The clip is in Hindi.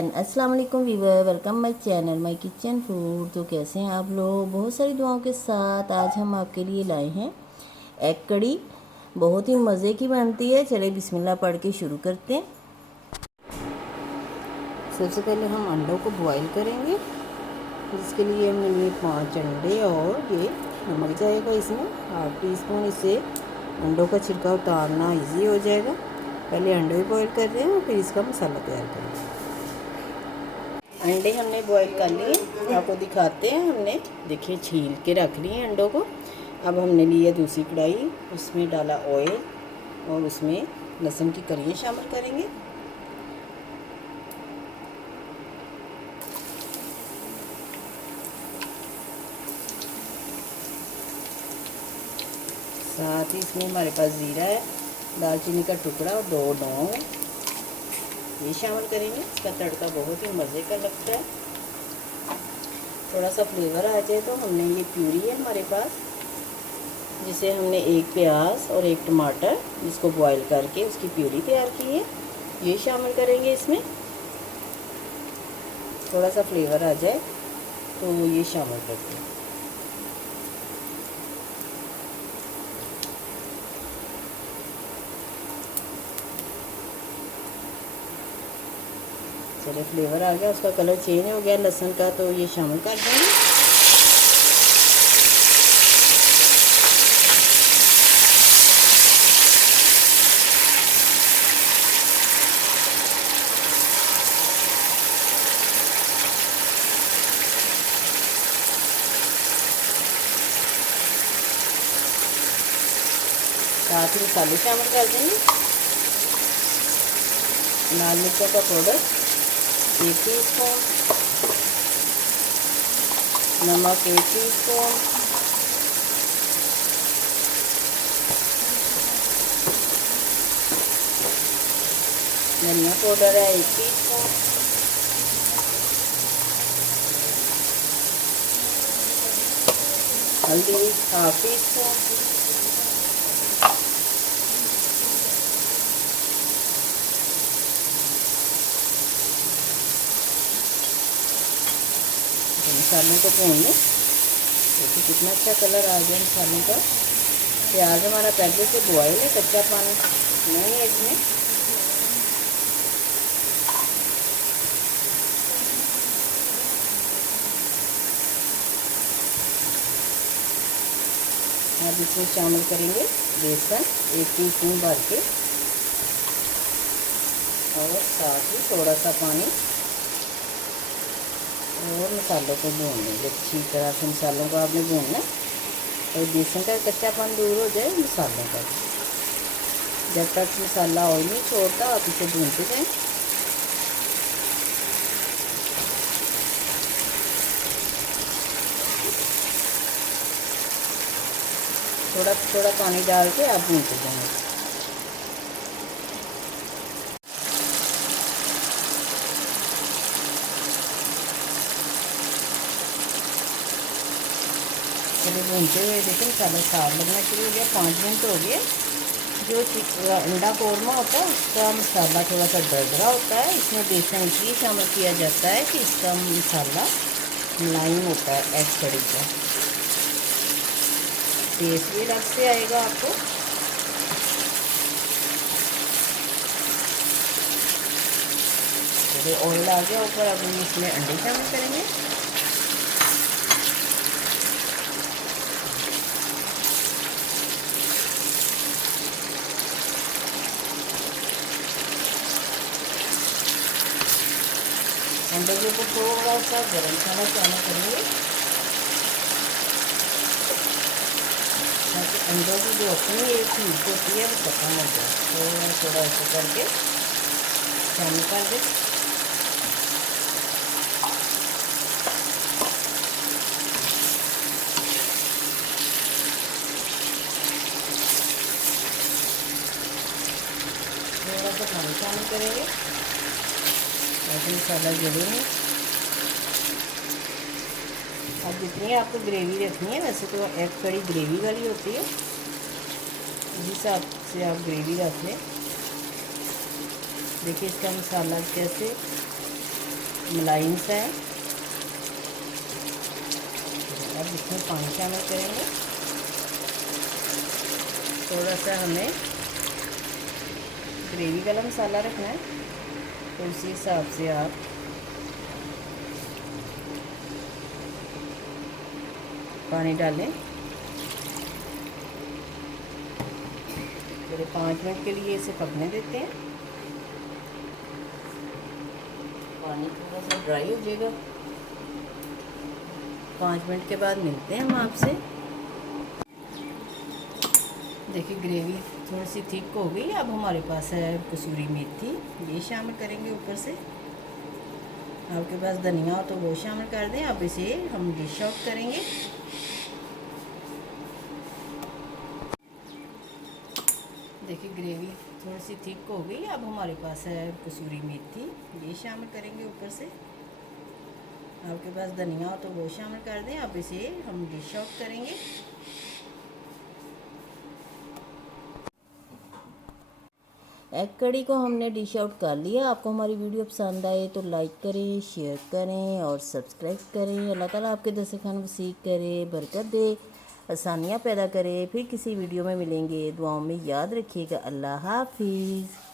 अस्सलाम वालेकुम viewer, welcome my channel my kitchen food. तो कैसे हैं आप लोग? बहुत सारी दुआओं के साथ आज हम आपके लिए लाए हैं एग कड़ी। बहुत ही मज़े की बनती है। चलिए बिस्मिल्लाह पढ़ के शुरू करते हैं। सबसे पहले हम अंडों को बॉईल करेंगे, जिसके लिए हमने लिए 5 अंडे और ये नमक जाएगा इसमें 1/2 टीस्पून। इससे अंडों का छिलका उतारना ईजी हो जाएगा। पहले अंडे भी बॉईल कर रहे हैं और फिर इसका मसाला तैयार करेंगे। अंडे हमने बॉईल कर लिए, आपको दिखाते हैं। हमने देखिए छील के रख लिए अंडों को। अब हमने लिया दूसरी कढ़ाई, उसमें डाला ऑयल और उसमें लहसुन की कलियां शामिल करेंगे। साथ ही इसमें हमारे पास ज़ीरा है, दालचीनी का टुकड़ा और 2 लौंग ये शामिल करेंगे। इसका तड़का बहुत ही मज़े का लगता है। थोड़ा सा फ्लेवर आ जाए तो हमने ये प्यूरी है हमारे पास, जिसे हमने 1 प्याज और 1 टमाटर जिसको बॉईल करके उसकी प्यूरी तैयार की है, ये शामिल करेंगे इसमें। थोड़ा सा फ्लेवर आ जाए तो ये शामिल करते हैं। चलिए फ्लेवर आ गया, उसका कलर चेंज हो गया लहसुन का, तो ये शामिल कर देंगे। साथ ही मसाले शामिल कर देंगे। लाल मिर्चों का पाउडर 1 टीस्पून, नमक 1 टीस्पून, धनिया पाउडर है 1 टीस्पून, हल्दी 1/2 टीस्पून, मसालों को भून लें। देखिए कितना अच्छा कलर आ गया मसालों का। प्याज हमारा पहले से बॉयल है, कच्चा पानी नहीं है इसमें। अब इसमें शामिल करेंगे बेसन 1 टीस्पून भर के और साथ ही थोड़ा सा पानी, और मसालों को भून लेंगे अच्छी तरह से। मसालों को आपने भूनना और बेसन का कच्चापन दूर हो जाए मसालों का। जब तक मसाला ऑयल नहीं छोड़ता आप इसे भूनते जाएं। थोड़ा थोड़ा पानी डाल के आप भूनते जाएंगे। चलिए भूनते हुए देखिए मसाला साफ लगना शुरू हो गया। 5 मिनट हो गए। जो अंडा कौरमा होता है उसका मसाला थोड़ा सा दरदरा होता है। इसमें बेसन इसलिए शामिल किया जाता है कि इसका मसाला मुलायम होता है। एग कड़ी का टेस्ट भी अलग से आएगा आपको। चलिए ऑयल आ गया ऊपर, अब हम इसमें अंडे शामिल करेंगे। अंडे के ऊपर थोड़ा सा गरम मसाला शामिल करेंगे, ताकि अंडों की जो अपनी एक हीट होती है वो खत्म हो जाए। थोड़ा थोड़ा ऐसे करके शामिल कर दें। थोड़ा सा पानी शामिल करेंगे ताकि मसाला जले नहीं। अब जितनी आपको ग्रेवी रखनी है, वैसे तो एग कड़ी ग्रेवी वाली होती है, इस हिसाब से आप ग्रेवी रख लें। देखिए इसका मसाला कैसे मुलायम सा है। अब इसमें पानी शामिल करेंगे। थोड़ा सा हमें ग्रेवी वाला मसाला रखना है, तो उसी हिसाब से आप पानी डालें। फिर 5 मिनट के लिए इसे पकने देते हैं। पानी थोड़ा सा ड्राई हो जाएगा। 5 मिनट के बाद मिलते हैं हम आपसे। देखिए ग्रेवी थोड़ी सी थिक हो गई। अब हमारे पास है कसूरी मेथी, ये शामिल करेंगे ऊपर से। आपके पास धनिया हो तो वो शामिल कर दें। अब इसे हम डिश आउट करेंगे। देखिए ग्रेवी थोड़ी सी थिक हो गई। अब हमारे पास है कसूरी मेथी, ये शामिल करेंगे ऊपर से। आपके पास धनिया हो तो वो शामिल कर दें। अब इसे हम डिश आउट करेंगे। एग कड़ी को हमने डिश आउट कर लिया। आपको हमारी वीडियो पसंद आए तो लाइक करें, शेयर करें और सब्सक्राइब करें। अल्लाह ताला आपके दस्तरखान वसीअ करे, बरकत दे, आसानियाँ पैदा करे। फिर किसी वीडियो में मिलेंगे। दुआओं में याद रखिएगा। अल्लाह हाफिज़।